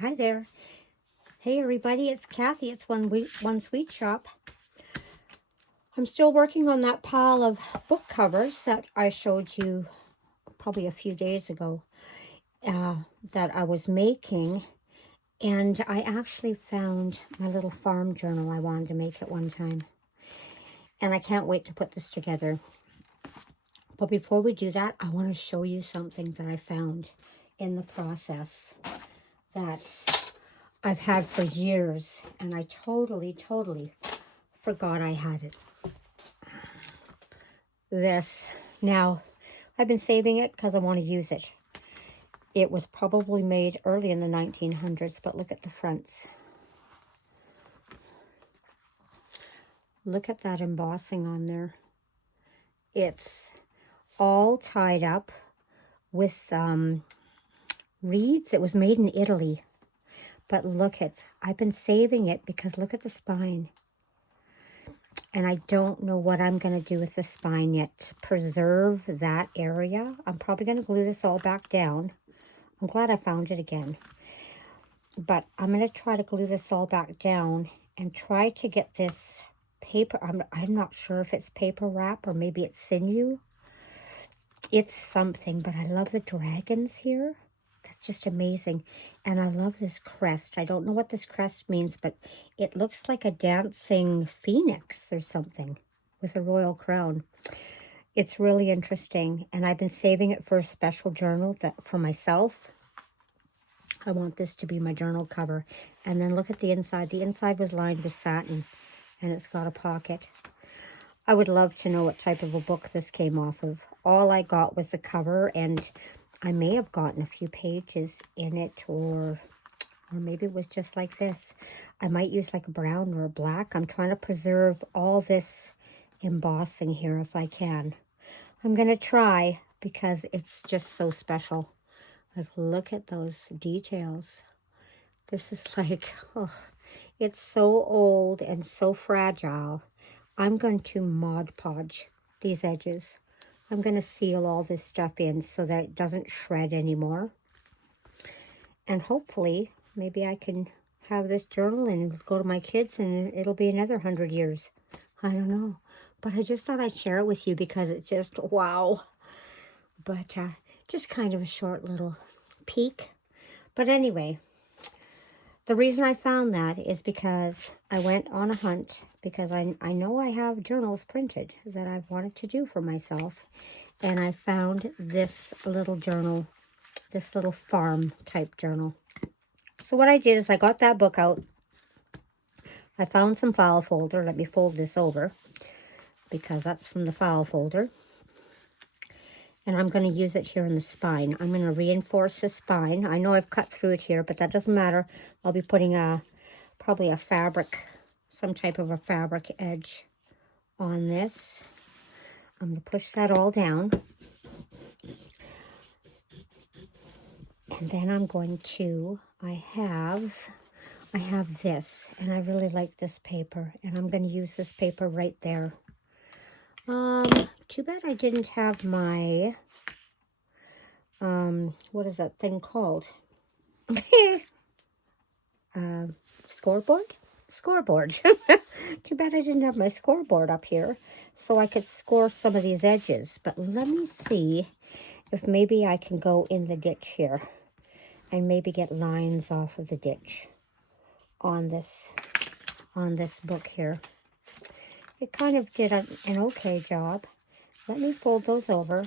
Hi there. Hey everybody, it's Kathy. It's One Sweet Shop. I'm still working on that pile of book covers that I showed you probably a few days ago that I was making. And I actually found my little farm journal I wanted to make at one time. And I can't wait to put this together. But before we do that, I want to show you something that I found in the process that I've had for years, and I totally forgot I had it. This. Now, I've been saving it because I want to use it. It was probably made early in the 1900s, but look at the fronts. Look at that embossing on there. It's all tied up with reeds. It was made in Italy. But look at, I've been saving it because look at the spine. And I don't know what I'm going to do with the spine yet to preserve that area. I'm probably going to glue this all back down. I'm glad I found it again. But I'm going to try to glue this all back down and try to get this paper. I'm not sure if it's paper wrap or maybe it's sinew. It's something, but I love the dragons here. That's just amazing. And I love this crest. I don't know what this crest means, but it looks like a dancing phoenix or something with a royal crown. It's really interesting. And I've been saving it for a special journal for myself. I want this to be my journal cover. And then look at the inside. The inside was lined with satin, and it's got a pocket. I would love to know what type of a book this came off of. All I got was the cover, and I may have gotten a few pages in it, or maybe it was just like this. I might use like a brown or a black. I'm trying to preserve all this embossing here if I can. I'm going to try because it's just so special. Like, look at those details. This is like, oh, it's so old and so fragile. I'm going to Mod Podge these edges. I'm going to seal all this stuff in so that it doesn't shred anymore. And hopefully, maybe I can have this journal and go to my kids and it'll be another 100 years. I don't know. But I just thought I'd share it with you because it's just, wow. But just kind of a short little peek. But anyway, the reason I found that is because I went on a hunt because I know I have journals printed that I've wanted to do for myself. And I found this little journal, this little farm type journal. So what I did is I got that book out. I found some file folder. Let me fold this over because that's from the file folder. And I'm going to use it here in the spine. I'm going to reinforce the spine. I know I've cut through it here, but that doesn't matter. I'll be putting probably a fabric, some type of a fabric edge on this. I'm going to push that all down. And then I'm going to, I have this, and I really like this paper, and I'm going to use this paper right there. Too bad I didn't have my, what is that thing called? Scoreboard? Scoreboard. Too bad I didn't have my scoreboard up here so I could score some of these edges. But let me see if maybe I can go in the ditch here and maybe get lines off of the ditch on this book here. It kind of did an okay job. Let me fold those over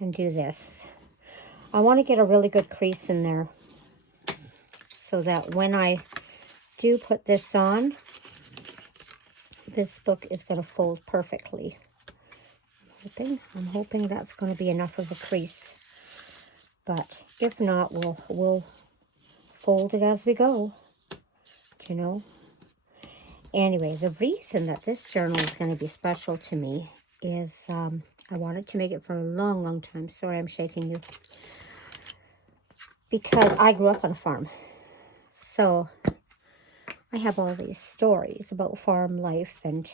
and do this. I want to get a really good crease in there so that when I do put this on, this book is going to fold perfectly. I'm hoping that's going to be enough of a crease. But if not, we'll fold it as we go, you know. Anyway, the reason that this journal is going to be special to me is I wanted to make it for a long time. Sorry, I'm shaking you. Because I grew up on a farm. So I have all these stories about farm life and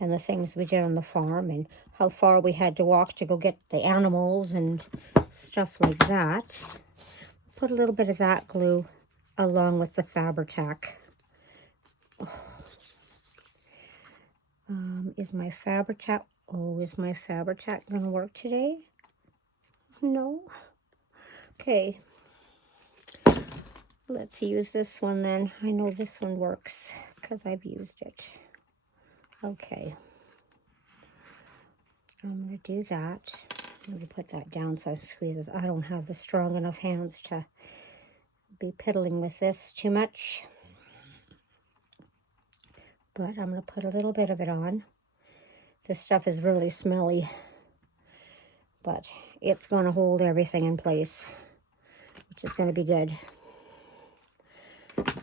the things we did on the farm and how far we had to walk to go get the animals and stuff like that. put a little bit of that glue along with the Fabri-Tac. Is my Fabri-Tac, is my Fabri-Tac gonna work today? No. Okay. Let's use this one then. I know this one works because I've used it. Okay. I'm gonna do that. I'm gonna put that down so it squeezes. I don't have the strong enough hands to be piddling with this too much. But I'm gonna put a little bit of it on. This stuff is really smelly, but it's going to hold everything in place, which is going to be good.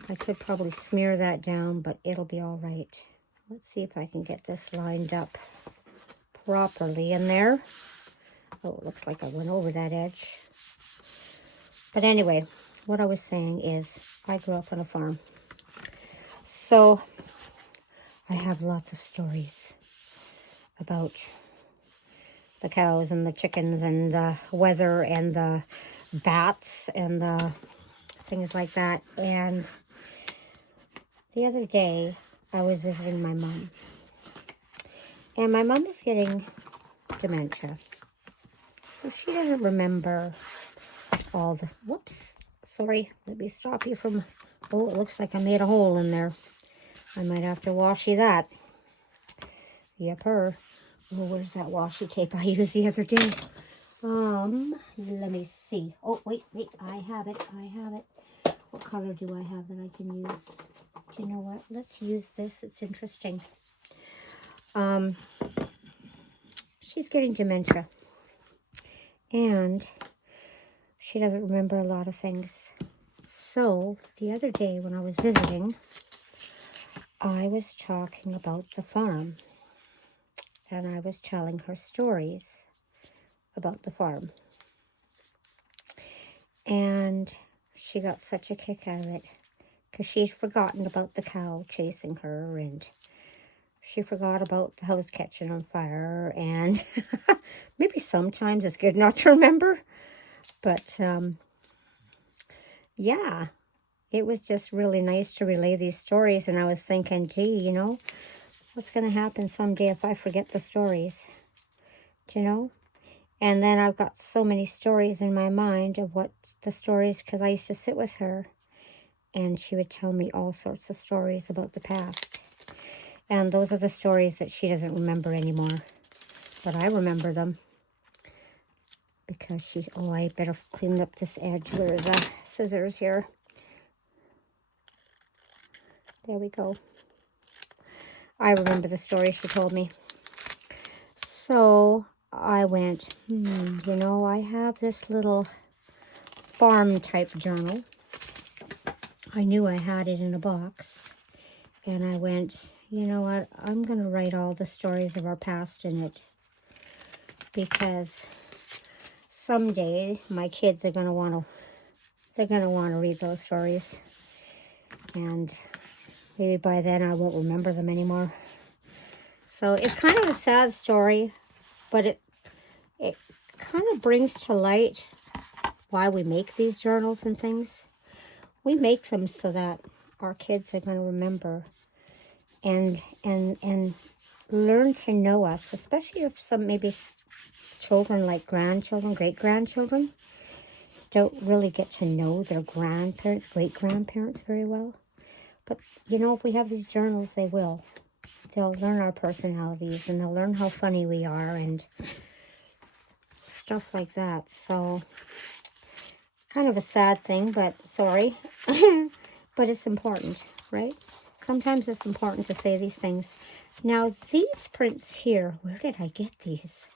I could probably smear that down, but it'll be all right. Let's see if I can get this lined up properly in there. Oh, it looks like I went over that edge. But anyway, what I was saying is I grew up on a farm. So I have lots of stories about the cows and the chickens and the weather and the bats and the things like that. And the other day I was visiting my mom, and my mom is getting dementia, so she doesn't remember all the, whoops, sorry, let me stop you from, oh, it looks like I made a hole in there. I might have to washi that. Yep, her. Oh, where's that washi tape I used the other day? Let me see. Oh, wait, I have it. What color do I have that I can use? Do you know what? Let's use this. It's interesting. She's getting dementia, and she doesn't remember a lot of things. So the other day when I was visiting, I was talking about the farm, and I was telling her stories about the farm. And she got such a kick out of it because she'd forgotten about the cow chasing her, and she forgot about the house catching on fire, and maybe sometimes it's good not to remember. But yeah, it was just really nice to relay these stories, and I was thinking, gee, you know, what's going to happen someday if I forget the stories? Do you know? And then I've got so many stories in my mind of what the stories, because I used to sit with her, and she would tell me all sorts of stories about the past. And those are the stories that she doesn't remember anymore. But I remember them. Because she, oh, I better clean up this edge. Where are the scissors here? There we go. I remember the story she told me. So I went, you know, I have this little farm type journal. I knew I had it in a box. And I went, you know what, I'm going to write all the stories of our past in it. Because someday my kids are going to want to read those stories. And maybe by then I won't remember them anymore. So it's kind of a sad story, but it kind of brings to light why we make these journals and things. We make them so that our kids are going to remember and learn to know us, especially if some maybe children like grandchildren, great-grandchildren, don't really get to know their grandparents, great-grandparents very well. But, you know, if we have these journals, they will. They'll learn our personalities, and they'll learn how funny we are and stuff like that. So, kind of a sad thing, but sorry. But it's important, right? Sometimes it's important to say these things. Now, these prints here, where did I get these?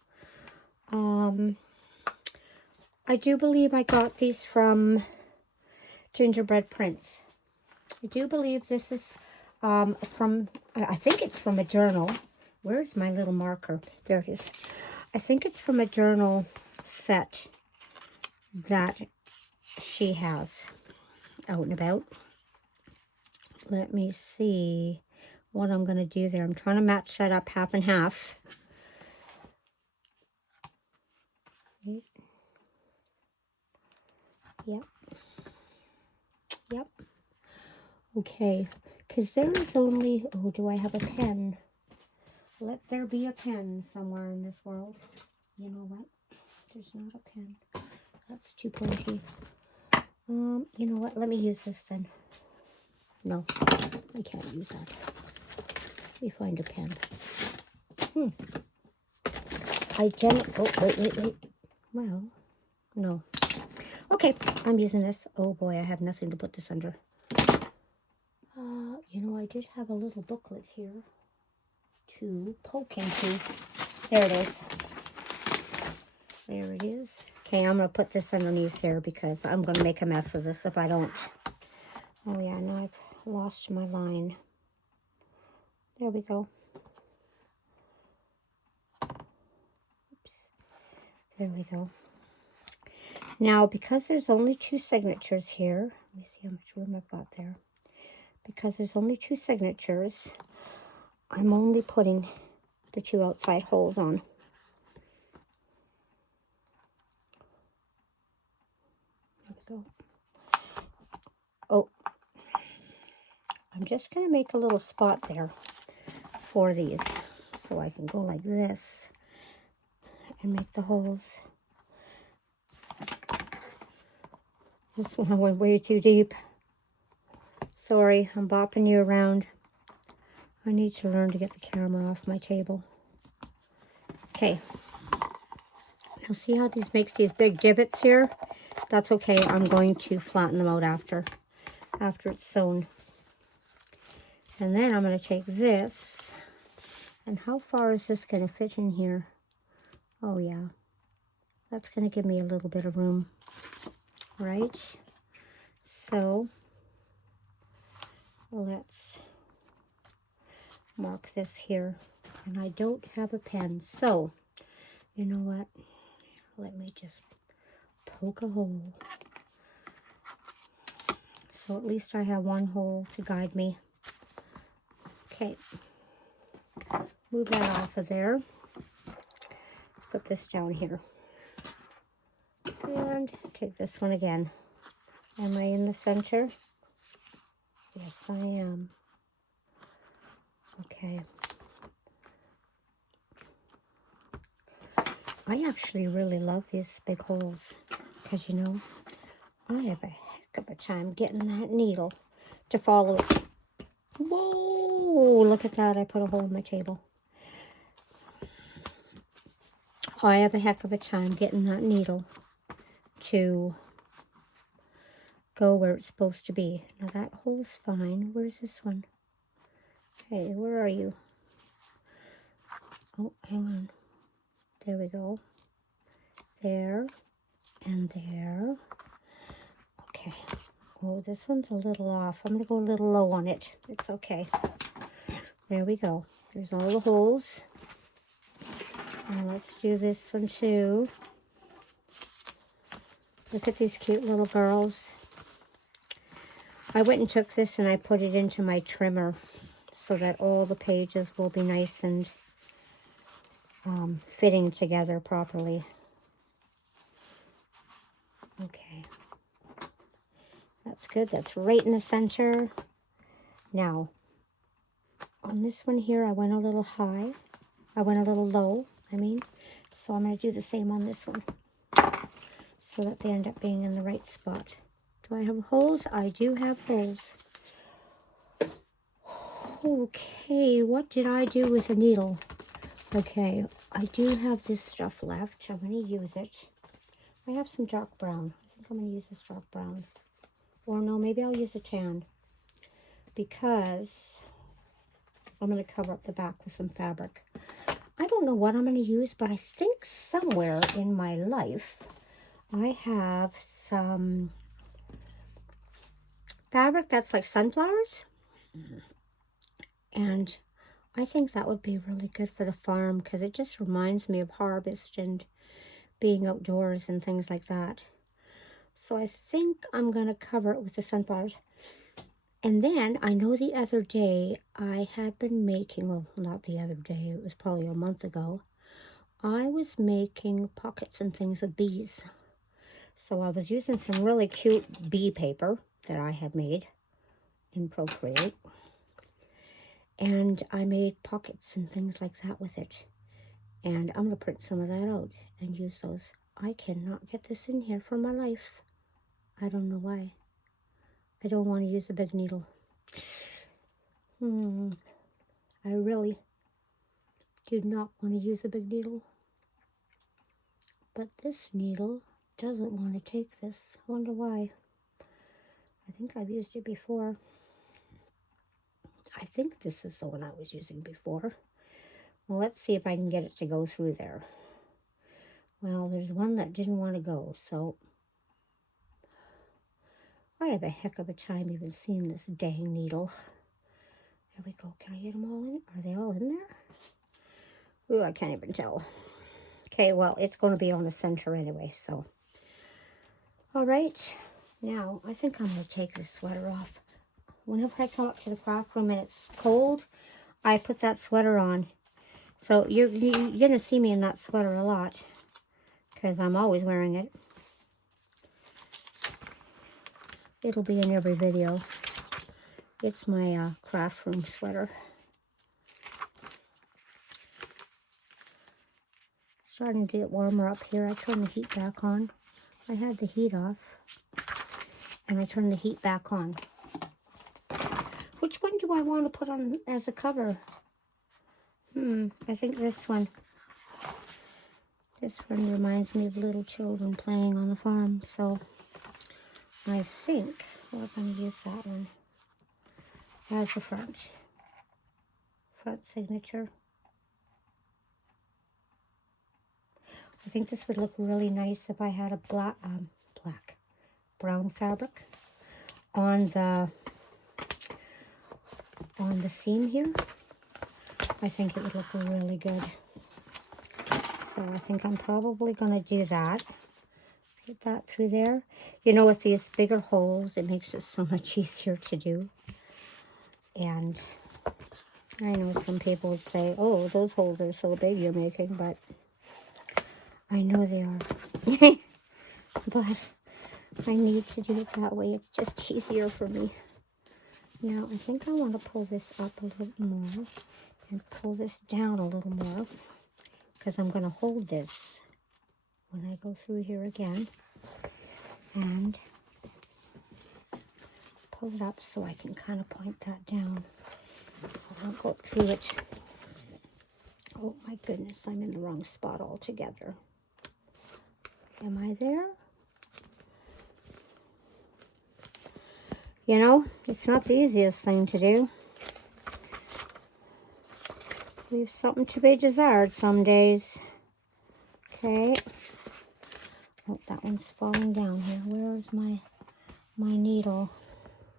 I do believe I got these from Gingerbread Prints. I do believe this is from, I think it's from a journal. Where's my little marker? There it is. I think it's from a journal set that she has out and about. Let me see what I'm going to do there. I'm trying to match that up half and half. Yep. Yep. Okay, because there is only, oh, do I have a pen? Let there be a pen somewhere in this world. You know what? There's not a pen. That's too pointy. You know what? Let me use this then. No, I can't use that. Let me find a pen. Oh, wait. Well, no. Okay, I'm using this. Oh boy, I have nothing to put this under. You know, I did have a little booklet here to poke into. There it is. There it is. Okay, I'm going to put this underneath there because I'm going to make a mess of this if I don't. Oh yeah, now I've lost my line. There we go. Oops. There we go. Now, because there's only 2 signatures here, let me see how much room I've got there. Because there's only 2 signatures, I'm only putting the 2 outside holes on. There we go. Oh, I'm just going to make a little spot there for these. So I can go like this and make the holes. This one I went way too deep. Sorry, I'm bopping you around. I need to learn to get the camera off my table. Okay. Now see how these makes these big divots here? That's okay. I'm going to flatten them out after it's sewn. And then I'm going to take this. And how far is this going to fit in here? Oh yeah. That's going to give me a little bit of room. Right? So let's mark this here. And I don't have a pen. So, you know what? Let me just poke a hole. So at least I have one hole to guide me. Okay. Move that off of there. Let's put this down here. And take this one again. Am I in the center? Yes, I am. Okay. I actually really love these big holes because, you know, I have a heck of a time getting that needle to follow it. Whoa, look at that. I put a hole in my table. I have a heck of a time getting that needle to go where it's supposed to be. Now that hole's fine. Where's this one? Hey, where are you? Oh, hang on. There we go. There and there. Okay. Oh, this one's a little off. I'm going to go a little low on it. It's okay. There we go. There's all the holes. And let's do this one too. Look at these cute little girls. I went and took this and I put it into my trimmer so that all the pages will be nice and fitting together properly. Okay. That's good. That's right in the center. Now, on this one here, I went a little high. I went a little low, So I'm going to do the same on this one. So that they end up being in the right spot. Do I have holes? I do have holes. Okay, what did I do with the needle? Okay, I do have this stuff left. I'm going to use it. I have some dark brown. I think I'm going to use this dark brown. Or no, maybe I'll use a tan. Because I'm going to cover up the back with some fabric. I don't know what I'm going to use, but I think somewhere in my life I have some fabric that's like sunflowers. And I think that would be really good for the farm because it just reminds me of harvest and being outdoors and things like that. So I think I'm going to cover it with the sunflowers. And then I know the other day I had been making, well, not the other day, it was probably a month ago, I was making pockets and things of bees. So I was using some really cute bee paper that I have made in Procreate. And I made pockets and things like that with it. And I'm going to print some of that out and use those. I cannot get this in here for my life. I don't know why. I don't want to use a big needle. I really do not want to use a big needle. But this needle doesn't want to take this. I wonder why. I think I've used it before. I think this is the one I was using before. Well, let's see if I can get it to go through there. Well, there's one that didn't want to go, so I have a heck of a time even seeing this dang needle. There we go. Can I get them all in? Are they all in there? Ooh, I can't even tell. Okay, well, it's going to be on the center anyway, so. All right. Now, I think I'm going to take this sweater off. Whenever I come up to the craft room and it's cold, I put that sweater on. So you're going to see me in that sweater a lot because I'm always wearing it. It'll be in every video. It's my craft room sweater. It's starting to get warmer up here. I turned the heat back on. I had the heat off. And I turned the heat back on. Which one do I want to put on as a cover? I think this one. This one reminds me of little children playing on the farm. So I think we're going to use that one as the front signature. I think this would look really nice if I had a brown fabric on the seam here. I think it would look really good. So I think I'm probably going to do that. Get that through there. You know, with these bigger holes, it makes it so much easier to do. And I know some people would say, oh, those holes are so big you're making, but I know they are. But I need to do it that way. It's just easier for me. Now, I think I want to pull this up a little more and pull this down a little more because I'm going to hold this when I go through here again and pull it up so I can kind of point that down. So I don't go through it. Oh my goodness, I'm in the wrong spot altogether. Am I there? You know, it's not the easiest thing to do. Leave something to be desired some days. Okay. Oh, that one's falling down here. Where's my needle?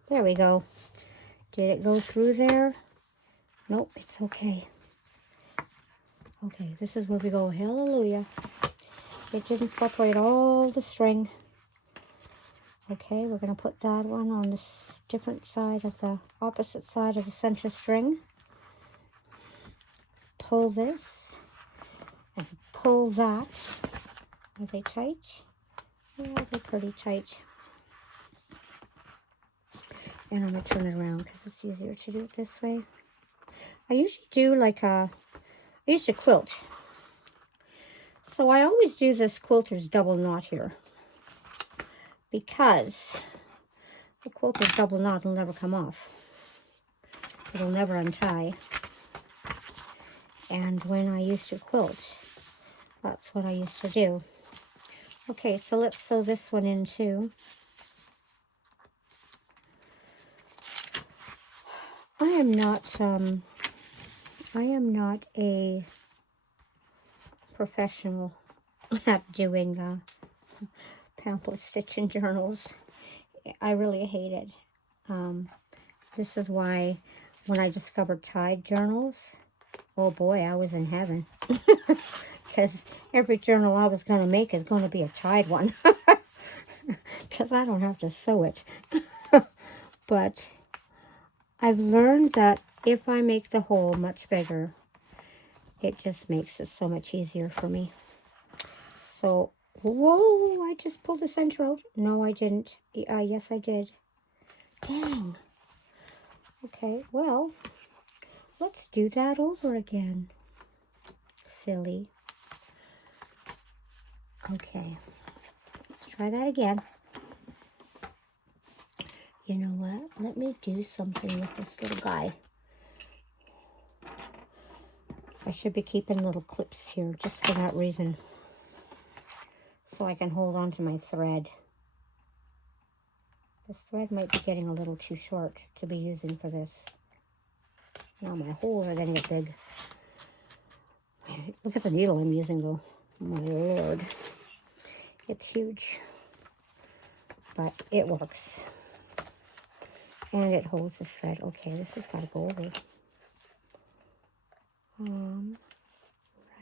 There we go. Did it go through there? Nope, it's okay. Okay, this is where we go. Hallelujah. It didn't separate all the string. Okay, we're going to put that one on this different side of the opposite side of the center string. Pull this and pull that. Are they tight? Yeah, they're pretty tight. And I'm going to turn it around because it's easier to do it this way. I usually do like I used to quilt. So I always do this quilter's double knot here. Because the quilter's double knot will never come off. It'll never untie. And when I used to quilt, that's what I used to do. Okay, so let's sew this one in too. I am not a professional at doing pamphlet stitching journals. I really hate it. This is why when I discovered tied journals, oh boy, I was in heaven. Because every journal I was going to make is going to be a tied one. Because I don't have to sew it. But I've learned that if I make the hole much bigger, it just makes it so much easier for me. So, whoa, I just pulled the center out. No, I didn't. Yes, I did. Dang. Okay, well, let's do that over again. Silly. Okay, let's try that again. You know what? Let me do something with this little guy. I should be keeping little clips here just for that reason, so I can hold on to my thread. This thread might be getting a little too short to be using for this. Now my holes are getting big. Look at the needle I'm using though. My Lord. It's huge. But it works. And it holds the thread. Okay, this has got to go over.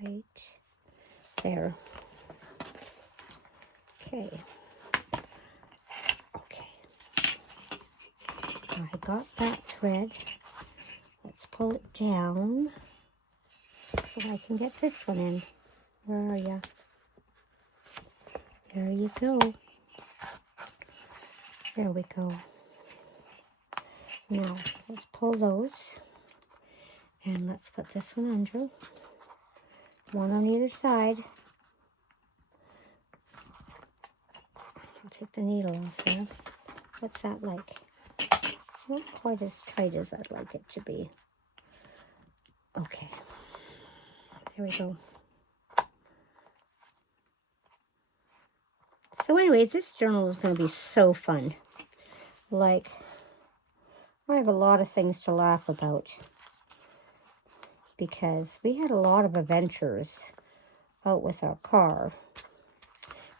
Right there. Okay. Okay. I got that thread. Let's pull it down so I can get this one in. Where are you? There you go. There we go. Now, let's pull those. And let's put this one under. One on either side. I'll take the needle off there. What's that like? It's not quite as tight as I'd like it to be. Okay. There we go. So anyway, this journal is going to be so fun. Like, I have a lot of things to laugh about. Because we had a lot of adventures out with our car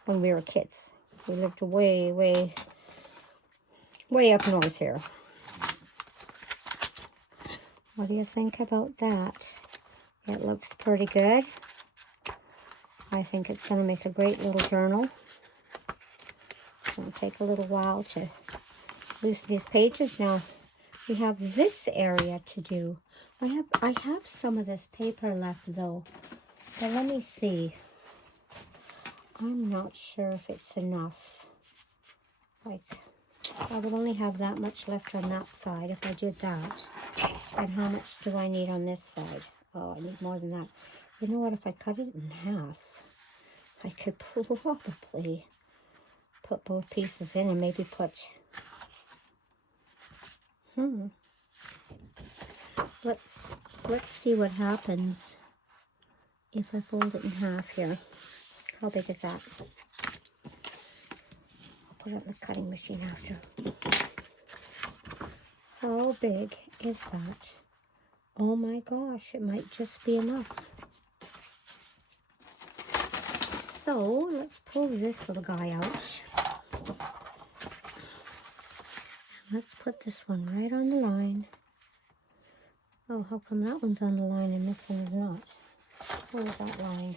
when we were kids. We lived way, way, way up north here. What do you think about that? It looks pretty good. I think it's going to make a great little journal. It's going to take a little while to loosen these pages. Now, we have this area to do. I have some of this paper left though, but let me see. I'm not sure if it's enough. Like, I would only have that much left on that side if I did that. And how much do I need on this side? Oh, I need more than that. You know what, if I cut it in half, I could probably put both pieces in and maybe put, Let's see what happens if I fold it in half here. How big is that? I'll put it in the cutting machine after. How big is that? Oh my gosh, it might just be enough. So let's pull this little guy out. Let's put this one right on the line. Oh, how come that one's on the line and this one is not? Where's that line?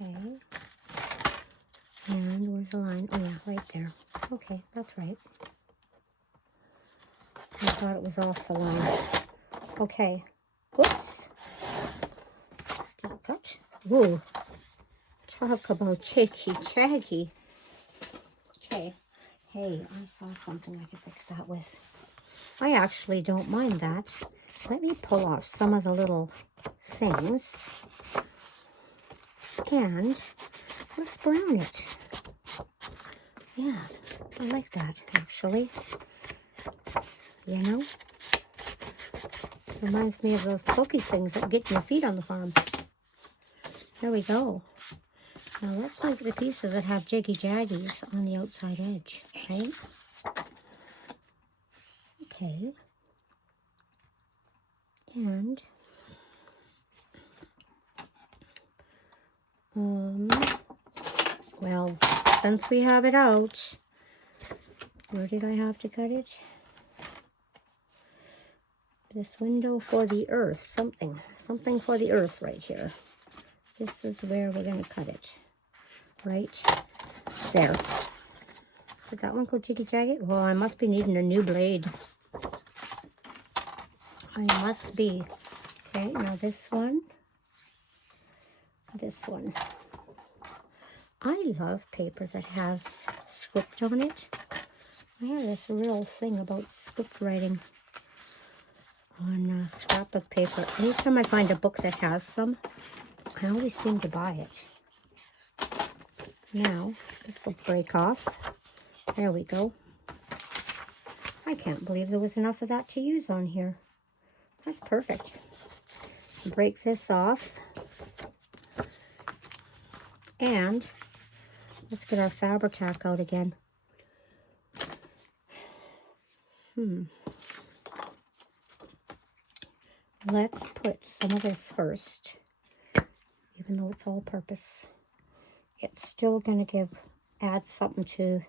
Okay. And where's the line? Oh yeah, right there. Okay, that's right. I thought it was off the line. Okay. Whoops. Did it cut? Whoa. Talk about chicky-chaggy. Okay. Hey, I saw something I could fix that with. I actually don't mind that. Let me pull off some of the little things. And let's brown it. Yeah, I like that, actually. You know? Reminds me of those pokey things that get your feet on the farm. There we go. Now let's make the pieces that have jiggy-jaggies on the outside edge, right? Okay. And well, since we have it out, where did I have to cut it? This window for the earth, something for the earth right here. This is where we're going to cut it. Right there. Did that one go jiggy-jaggy? Well, I must be needing a new blade. I must be. Okay, now this one. This one. I love paper that has script on it. I have this real thing about script writing on scrapbook paper. Anytime I find a book that has some, I always seem to buy it. Now, this will break off. There we go. I can't believe there was enough of that to use on here. That's perfect. Break this off. And let's get our Fabri-Tac out again. Let's put some of this first. Even though it's all purpose, it's still going to add something to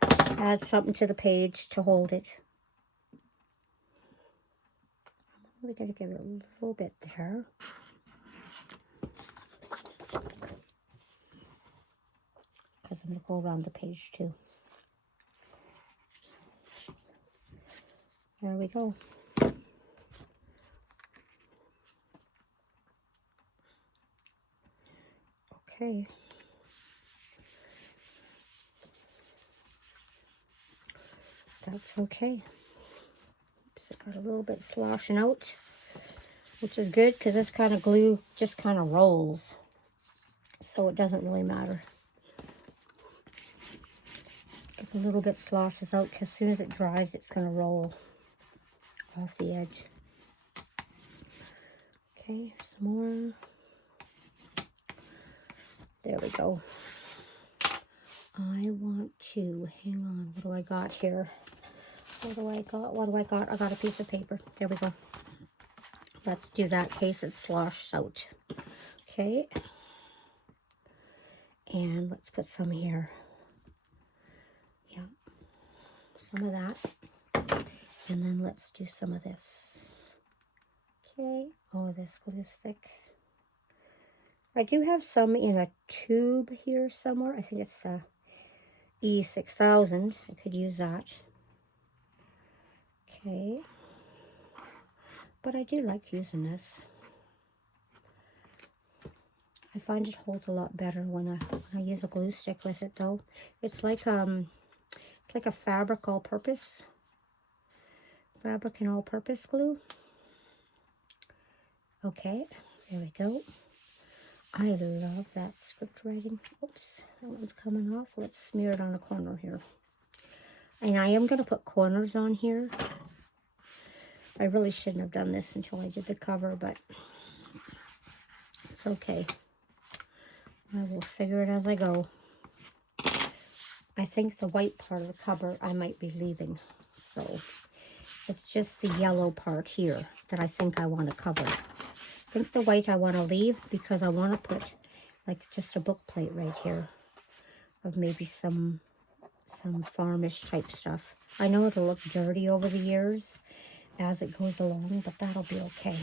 the page to hold it. I'm going to give it a little bit there. Because I'm going to go around the page too. There we go. Okay. That's okay. Oops, it got a little bit sloshing out, which is good because this kind of glue just kind of rolls. So it doesn't really matter. If a little bit sloshes out, because as soon as it dries, it's going to roll off the edge. Okay, some more. There we go. I want to, hang on, what do I got here? What do I got? I got a piece of paper. There we go. Let's do that in case it sloshed out. Okay. And let's put some here. Yeah. Some of that. And then let's do some of this. Okay. Oh, this glue stick. I do have some in a tube here somewhere. I think it's a E6000. I could use that. Okay. But I do like using this. I find it holds a lot better when I use a glue stick with it though. It's like a fabric all-purpose. Fabric and all-purpose glue. Okay, there we go. I love that script writing. Oops, that one's coming off. Let's smear it on a corner here. And I am going to put corners on here. I really shouldn't have done this until I did the cover, but it's okay. I will figure it as I go. I think the white part of the cover I might be leaving. So it's just the yellow part here that I think I want to cover. I think the white I want to leave because I want to put like just a book plate right here of maybe some farmish type stuff. I know it'll look dirty over the years as it goes along, but that'll be okay.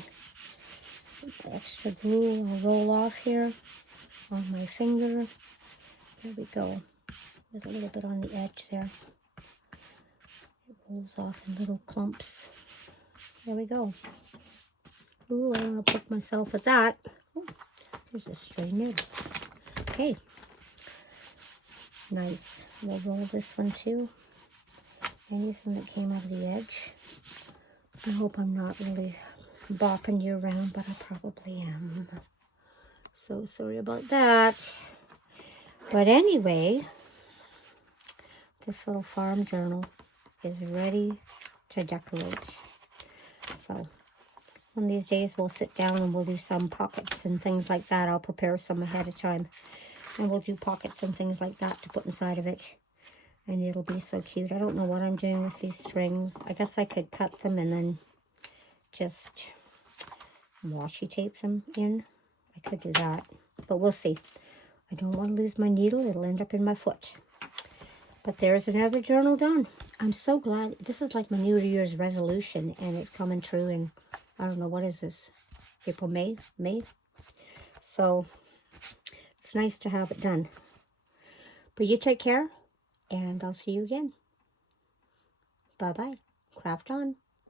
The extra glue will roll off here on my finger. There we go. There's a little bit on the edge there. It rolls off in little clumps. There we go. Ooh, I want to poke myself with that. Ooh, there's a stray nib. Okay. Nice. We'll roll this one too. Anything that came out of the edge. I hope I'm not really bopping you around, but I probably am. So sorry about that. But anyway, this little farm journal is ready to decorate. So one of these days we'll sit down and we'll do some pockets and things like that. I'll prepare some ahead of time. And we'll do pockets and things like that to put inside of it. And it'll be so cute. I don't know what I'm doing with these strings. I guess I could cut them and then just washi tape them in. I could do that. But we'll see. I don't want to lose my needle. It'll end up in my foot. But there's another journal done. I'm so glad. This is like my New Year's resolution. And it's coming true in, I don't know, what is this? April, May? So it's nice to have it done. But you take care. And I'll see you again. Bye-bye. Craft on.